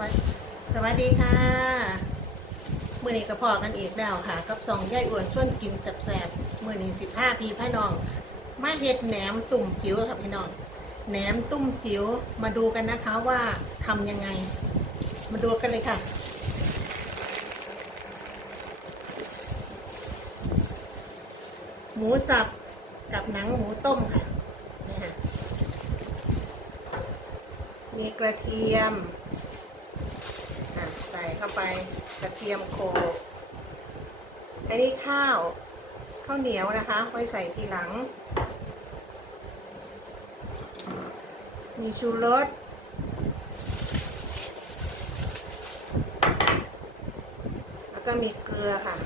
วัสดีสวัสดีค่ะเมื่อนี้ก็พอกันอีกแล้วค่ะ กับสองย่ายอ้วนชวนกินแสบๆเมื่อนี้สิบห้าปีพี่น้อง มาเห็ดแหนมตุ่มจิ๋วค่ะพี่น้องแหนมตุ่มจิ๋วมาดูกันนะคะว่าทำยังไง มาดูกันเลยค่ะ หมูสับกับหนังหมูต้มค่ะนี่ค่ะมีกระเทียม ใส่เข้าไปกระเทียมโขลกอันนี้ข้าว ข้าวเหนียวนะคะไว้ใส่ทีหลัง มีชูรสแล้วก็มีเกลือค่ะ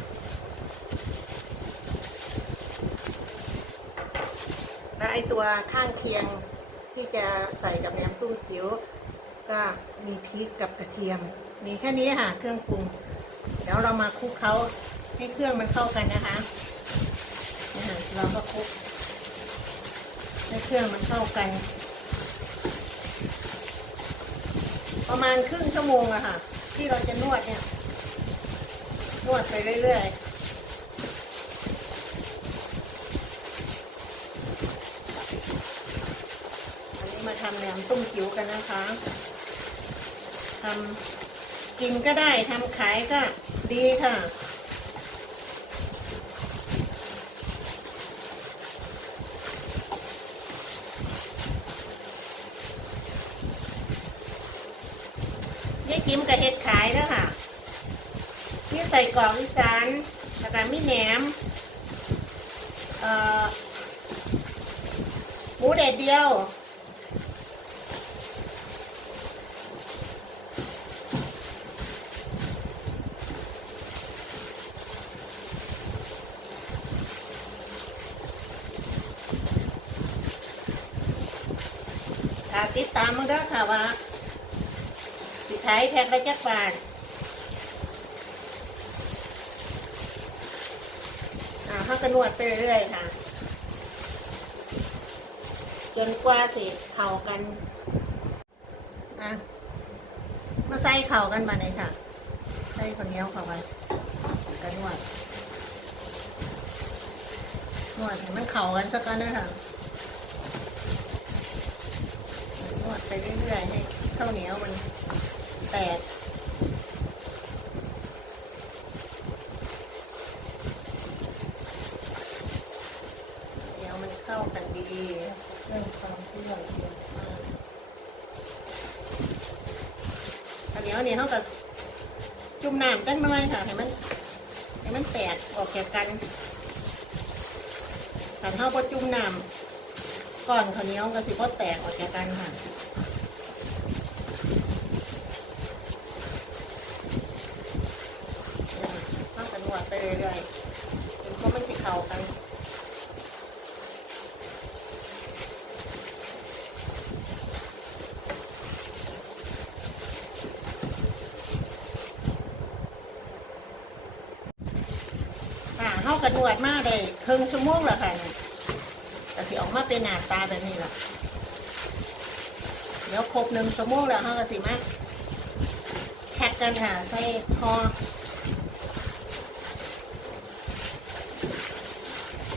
และไอตัวข้างเคียงที่จะใส่กับแหนมตุ้มจิ๋วก็มีพริกกับกระเทียม มีแค่นี้ค่ะ เครื่องปรุง เดี๋ยวเรามาคลุกเขาให้เครื่องมันเข้ากันนะคะนี่เราก็คลุกให้เครื่องมันเข้ากัน ประมาณครึ่งชั่วโมงอะค่ะ ที่เราจะนวดเนี่ย นวดไปเรื่อยๆอันนี้มาทำแหนมตุ้มจิ๋วกันนะคะทำ กินก็ได้ทำขายก็ดีค่ะ ยายกิมกับเห็ดขายแล้วค่ะนี่ใส่กรอกอีสานแล้วก็มีแหนม เอ่อหมูแดดเดียว ค่ะติดตามมาเด้ค่ะว่าสิขายแพ็คละจักบาทอ่าเขาก็นวดไปเรื่อยๆค่ะ จนกว่าสิเข่ากันนะมาใส่เข่ากันมาเลยค่ะ ใส่คนเหนี้ยวเข้าไปกันนวดนวดให้มันเข่ากันสักกันนะค่ะ นวด ไปเรื่อยๆให้ข้าวเหนียวมันแตกเดี๋ยวมันเข้ากันดีเรื่องความเชื่อเยอะมากข้าวเหนียวนี่เขากับจุ่มน้ำจังน้อยค่ะให้มันให้มันแตกออกจากกันถ้าเขาพอจุ่มน้ำก่อนข้าวเหนียวก็สิพอแตกออกจากกันค่ะ เข้ากันนวดไปเรื่อยๆจนเขามันสิเขากันค่ะเข้ากันนวดมาได้ครึ่งชั่วโมงแล้วค่ะเนี่ยแต่สิออกมาเป็นหน้าตาแบบนี้แหละเดี๋ยวครบหนึ่งชั่วโมงแล้วเขาก็สิมาแพ็กกันค่ะใส่คอ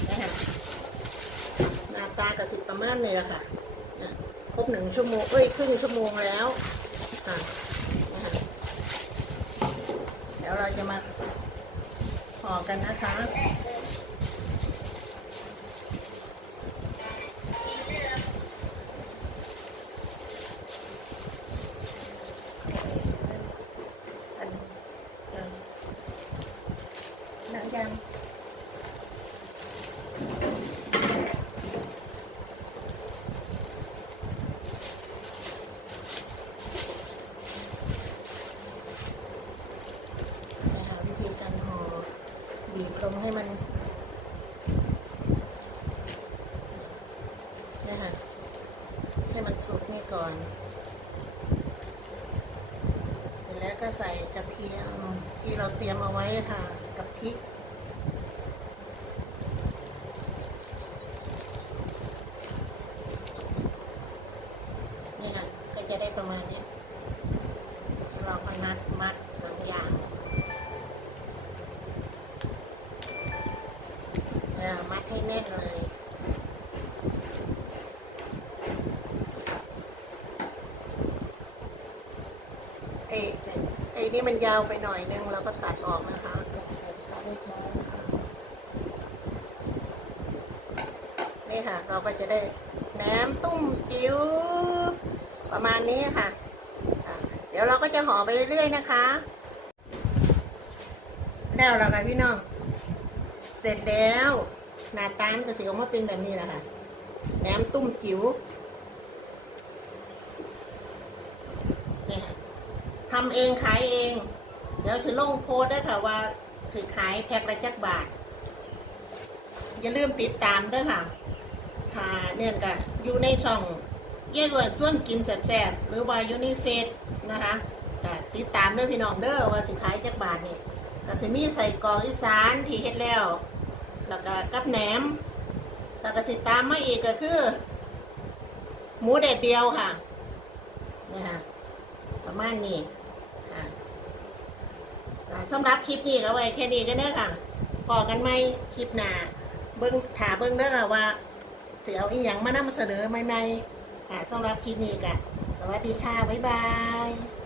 นะคะหน้าตากับสิ ประมาณนี้แหละค่ะครบหนึ่งชั่วโมงเอ้ยครึ่งชั่วโมงแล้วอะเดี๋ยวเราจะมาห่อกันนะคะ อันเออหนังยัง ไปหาวิธีการห่อ บีบลงให้มันนะคะให้มันสุกนี่ก่อน เสร็จแล้วก็ใส่กระเทียมที่เราเตรียมเอาไว้ค่ะ กับพริก นี่ค่ะ ก็จะได้ประมาณนี้ เรา ให้แน่นเลย ไอ้ไอ้นี่มันยาวไปหน่อยนึงเราก็ตัดออกนะคะนี่ค่ะ เราก็จะได้แหนมตุ้มจิ๋วประมาณนี้ค่ะ เดี๋ยวเราก็จะห่อไปเรื่อยๆนะคะ แล้วแล้วค่ะพี่น้อง เสร็จแล้วหน้าตามนก็สิออกมาเป็นแบบนี้แหละค่ะแหนมตุ้มจิ๋วนี่ค่ะ ทำเองขายเอง เดี๋ยวจะลงโพสได้วยค่ะว่าสิขายแพ็คละจักบาท อย่าลืมติดตามด้วยค่ะถ้าเนี่ยก็อยู่ในช่องเย่เวิร์ดส่วนกินแซ่บๆหรือว่าอยู่ในเฟซนะคะก็ติดตามด้วยพี่น้องเด้อว่าสิขายจักบาทนี่ก็สิมีใส่กอกอีสานที่เฮ็ดแล้ว แล้วก็กับแหนม แล้วก็สิตามมาอีกก็คือ หมูแดดเดียวค่ะนี่ค่ะประมาณนี้ สำหรับคลิปนี้ก็ไว้แค่นี้กันเด้อค่ะพอกันไหมคลิปหน้าเบิ้งถาเบิ้งเด้อค่ะว่าจะเอาอีหยังมานำเสนอใหม่ๆค่ะสำหรับคลิปนี้ก็สวัสดีค่ะ บ๊ายบาย